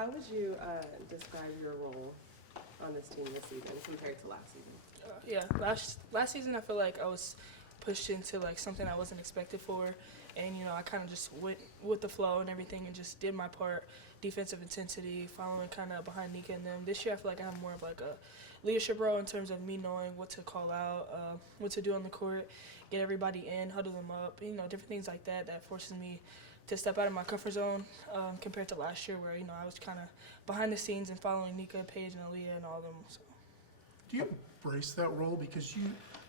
How would you describe your role on this team this season compared to last season? Last season I feel like I was pushed into like something I wasn't expected for, and I kind of just went with the flow and everything and just did my part, defensive intensity, following kind of behind Nika and them. This year I feel like I have more of like a leadership role in terms of me knowing what to call out, what to do on the court, get everybody in, huddle them up, different things like that forces me to step out of my comfort zone compared to last year where I was kind of behind the scenes and following Nika, Paige, and Aaliyah and all of them. So. Do you embrace that role? Because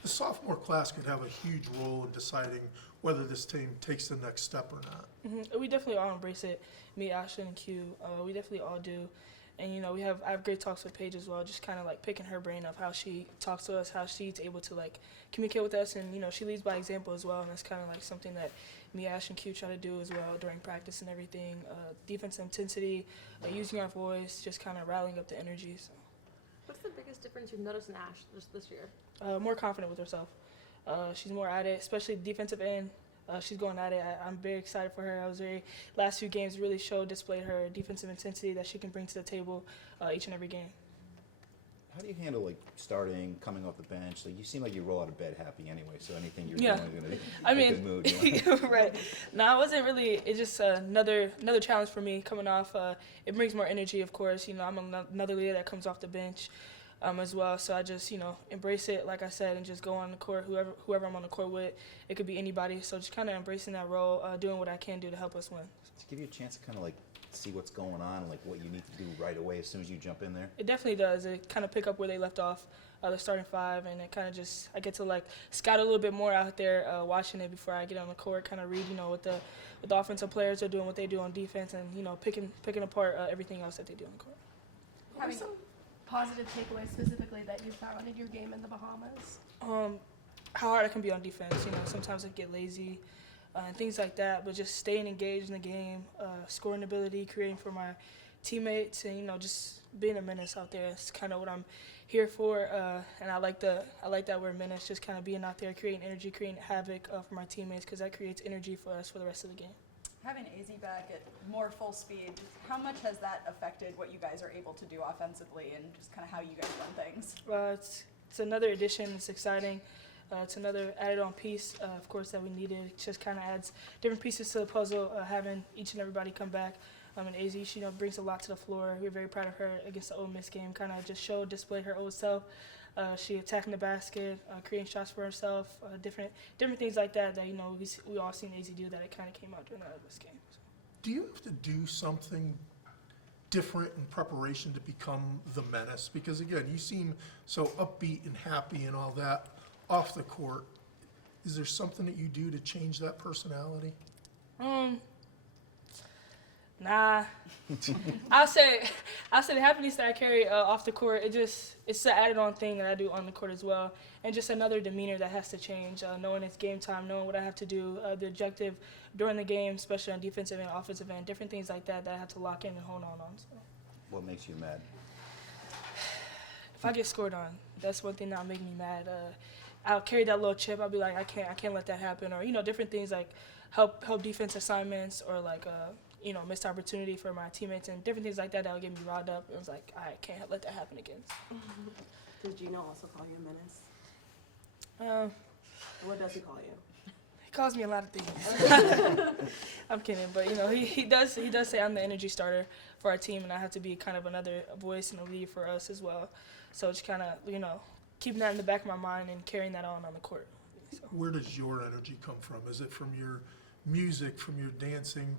the sophomore class could have a huge role in deciding whether this team takes the next step or not. Mm-hmm. We definitely all embrace it. Me, Ashton, and Q, we definitely all do. And I have great talks with Paige as well, just kind of like picking her brain of how she talks to us, how she's able to like communicate with us, and she leads by example as well. And that's kind of like something that me, Ash, and Q try to do as well during practice and everything. Defensive intensity, using our voice, just kind of rallying up the energy. So. What's the biggest difference you've noticed in Ash just this year? More confident with herself. She's more at it, especially defensive end. She's going at it. I'm very excited for her. Last few games really displayed her defensive intensity that she can bring to the table each and every game. How do you handle like starting, coming off the bench? Like you seem like you roll out of bed happy anyway, so anything you're doing is gonna be a good mood. Right. No, it wasn't really. It's just another challenge for me coming off. It brings more energy, of course. I'm another leader that comes off the bench. As well, so I just embrace it, like I said, and just go on the court. Whoever I'm on the court with, it could be anybody. So just kind of embracing that role, doing what I can do to help us win. To give you a chance to kind of like see what's going on, like what you need to do right away as soon as you jump in there. It definitely does. It kind of pick up where they left off, the starting five, and it kind of just I get to like scout a little bit more out there, watching it before I get on the court. Kind of read, what the offensive players are doing, what they do on defense, and picking apart everything else that they do on the court. Having positive takeaways specifically that you found in your game in the Bahamas? How hard I can be on defense. Sometimes I get lazy and things like that, but just staying engaged in the game, scoring ability, creating for my teammates, and just being a menace out there. It's kind of what I'm here for, and I like that word menace. Just kind of being out there, creating energy, creating havoc for my teammates, because that creates energy for us for the rest of the game. Having AZ back at more full speed, how much has that affected what you guys are able to do offensively and just kind of how you guys run things? It's another addition. It's exciting. It's another added-on piece, of course, that we needed. It just kind of adds different pieces to the puzzle, having each and everybody come back. And AZ, she brings a lot to the floor. We're very proud of her against the Ole Miss game. Kind of just displayed her old self. She attacking the basket, creating shots for herself, different things like that we all seen AZ do that it kind of came out during the Ole Miss game. So. Do you have to do something different in preparation to become the menace? Because again, you seem so upbeat and happy and all that off the court. Is there something that you do to change that personality? Nah. I'll say the happiness that I carry off the court, it's an added on thing that I do on the court as well. And just another demeanor that has to change, knowing it's game time, knowing what I have to do, the objective during the game, especially on defensive and offensive end, different things like that I have to lock in and hold on. So. What makes you mad? If I get scored on, that's one thing that'll make me mad. I'll carry that little chip. I'll be like, I can't let that happen, or different things like help defense assignments, or like missed opportunity for my teammates and different things like that will get me riled up. It was like, I can't let that happen again. Does Gino also call you a menace? What does he call you? He calls me a lot of things. I'm kidding, but he does say I'm the energy starter for our team, and I have to be kind of another voice and a lead for us as well. So it's kind of keeping that in the back of my mind and carrying that on the court. So. Where does your energy come from? Is it from your music, from your dancing?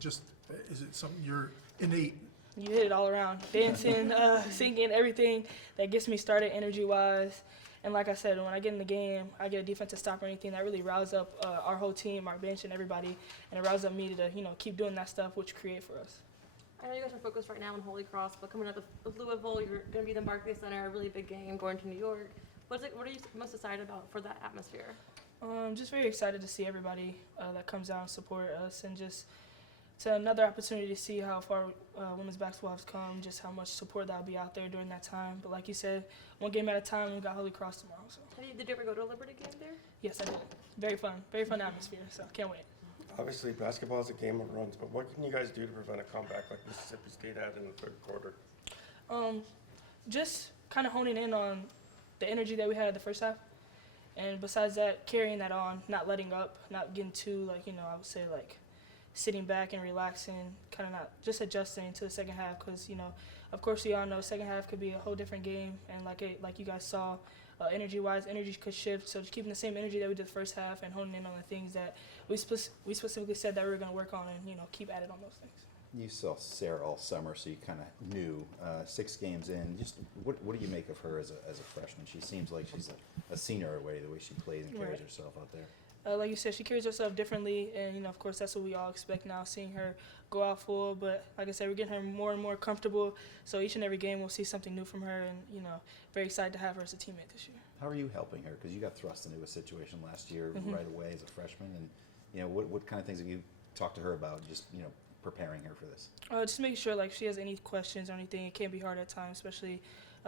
Is it something you're innate? You hit it all around. Dancing, singing, everything that gets me started energy-wise. And like I said, when I get in the game, I get a defensive stop or anything, that really riles up our whole team, our bench, and everybody. And it riles up me to keep doing that stuff, which create for us. I know you guys are focused right now on Holy Cross, but coming up with Louisville, you're going to be in the Barclays Center, a really big game, going to New York. What are you most excited about for that atmosphere? Just very excited to see everybody that comes out and support us, and just it's another opportunity to see how far women's basketball has come, just how much support that will be out there during that time. But like you said, one game at a time. We got Holy Cross tomorrow. So. Did you ever go to a Liberty game there? Yes, I did. Very fun atmosphere. So can't wait. Obviously, basketball is a game of runs, but what can you guys do to prevent a comeback like Mississippi State had in the third quarter? Just kind of honing in on the energy that we had at the first half. And besides that, carrying that on, not letting up, not getting too, like, I would say, like, sitting back and relaxing, kind of not just adjusting to the second half because, of course, we all know second half could be a whole different game. And like you guys saw, energy-wise, energy could shift. So just keeping the same energy that we did the first half and honing in on the things that we specifically said that we were going to work on and, keep at it on those things. You saw Sarah all summer, so you kind of knew. 6 games in, just what do you make of her as a freshman? She seems like she's a senior away, the way she plays and carries herself out there. Like you said, she carries herself differently, and of course, that's what we all expect now, seeing her go out full. But like I said, we're getting her more and more comfortable. So each and every game, we'll see something new from her, and very excited to have her as a teammate this year. How are you helping her? Because you got thrust into a situation last year right away as a freshman, and what kind of things have you talked to her about? Just preparing her for this. Just making sure like if she has any questions or anything. It can be hard at times, especially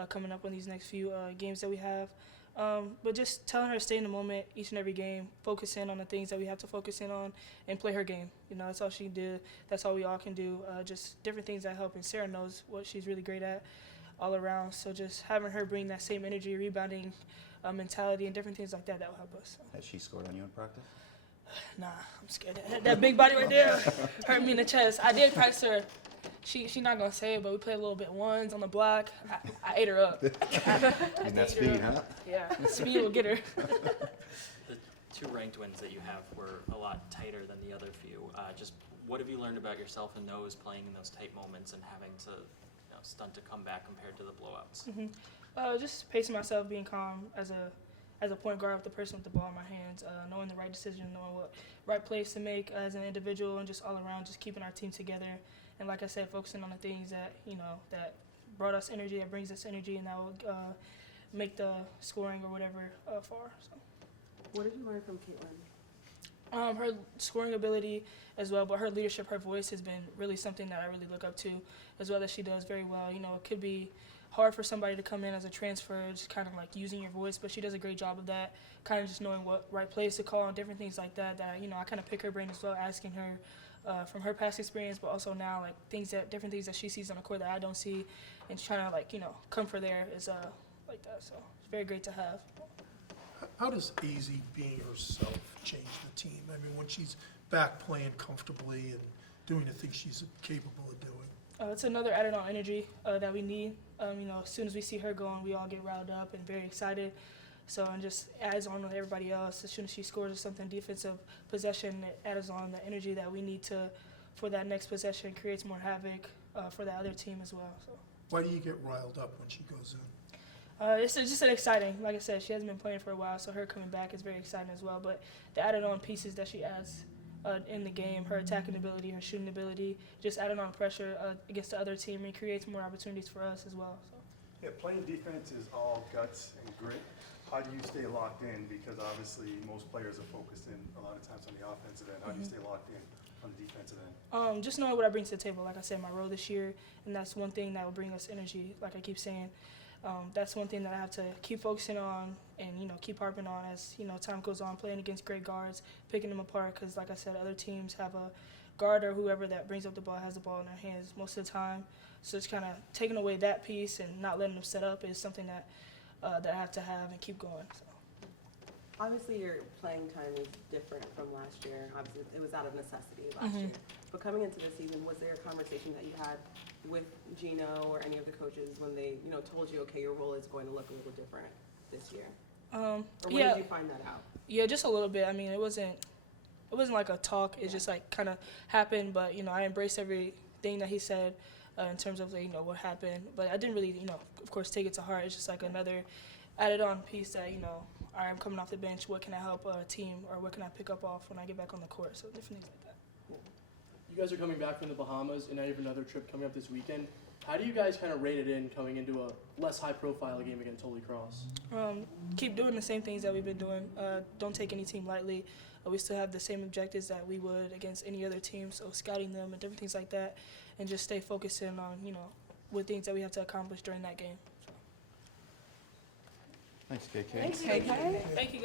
coming up on these next few games that we have. But just telling her to stay in the moment each and every game, focus in on the things that we have to focus in on, and play her game. That's all she can do. That's all we all can do. Just different things that help. And Sarah knows what she's really great at all around. So just having her bring that same energy, rebounding mentality, and different things like that will help us. So. Has she scored on you in practice? Nah, I'm scared. That big body right there hurt me in the chest. I did practice her. She's not gonna say it, but we played a little bit ones on the block. I ate her up. And that speed, huh? Yeah, speed will get her. The 2 ranked wins that you have were a lot tighter than the other few. Just what have you learned about yourself in those, playing in those tight moments and having to stunt a comeback compared to the blowouts? Just pacing myself, being calm as a point guard with the person with the ball in my hands, knowing the right decision, knowing what right plays to make as an individual, and just all around, just keeping our team together. And like I said, focusing on the things that that brought us energy, that brings us energy, and that will make the scoring or whatever far. So. What did you learn from Caitlin? Her scoring ability as well, but her leadership, her voice has been really something that I really look up to as well, that she does very well. It could be hard for somebody to come in as a transfer, just kind of like using your voice, but she does a great job of that, kind of just knowing what right plays to call and different things like that, I kind of pick her brain as well, asking her from her past experience, but also now like different things that she sees on the court that I don't see, and trying to come for there is like that. So it's very great to have. How does AZ being herself change the team? I mean, when she's back playing comfortably and doing the things she's capable of doing. It's another added on energy that we need. As soon as we see her going, we all get riled up and very excited. So, and just adds on with everybody else. As soon as she scores or something, defensive possession, it adds on the energy that we need for that next possession, creates more havoc for the other team as well. So. Why do you get riled up when she goes in? It's just an exciting. Like I said, she hasn't been playing for a while, so her coming back is very exciting as well. But the added on pieces that she adds in the game, her attacking ability, her shooting ability, just adding on pressure against the other team, and creates more opportunities for us as well. So. Yeah, playing defense is all guts and grit. How do you stay locked in? Because obviously most players are focused in a lot of times on the offensive end. How do you stay locked in on the defensive end? Just knowing what I bring to the table. Like I said, my role this year, and that's one thing that will bring us energy. Like I keep saying, that's one thing that I have to keep focusing on and keep harping on as time goes on, playing against great guards, picking them apart. Because like I said, other teams have a guard or whoever that brings up the ball has the ball in their hands most of the time. So it's kind of taking away that piece and not letting them set up is something that I have to have and keep going. So. Obviously, your playing time is different from last year. Obviously, it was out of necessity last year. But coming into the season, was there a conversation that you had with Gino or any of the coaches when they, told you, okay, your role is going to look a little different this year? Or when did you find that out? Yeah, just a little bit. I mean, it wasn't like a talk. It just like kind of happened. But I embraced everything that he said in terms of what happened. But I didn't really, of course, take it to heart. It's just like another added on piece that I'm coming off the bench. What can I help a team, or what can I pick up off when I get back on the court? So different things like that. You guys are coming back from the Bahamas, and now you have another trip coming up this weekend. How do you guys kind of rate it in coming into a less high-profile game against Holy Cross? Keep doing the same things that we've been doing. Don't take any team lightly. We still have the same objectives that we would against any other team, so scouting them and different things like that, and just stay focused in on, what things that we have to accomplish during that game. Thanks, KK. Thanks, KK. Thank you, guys.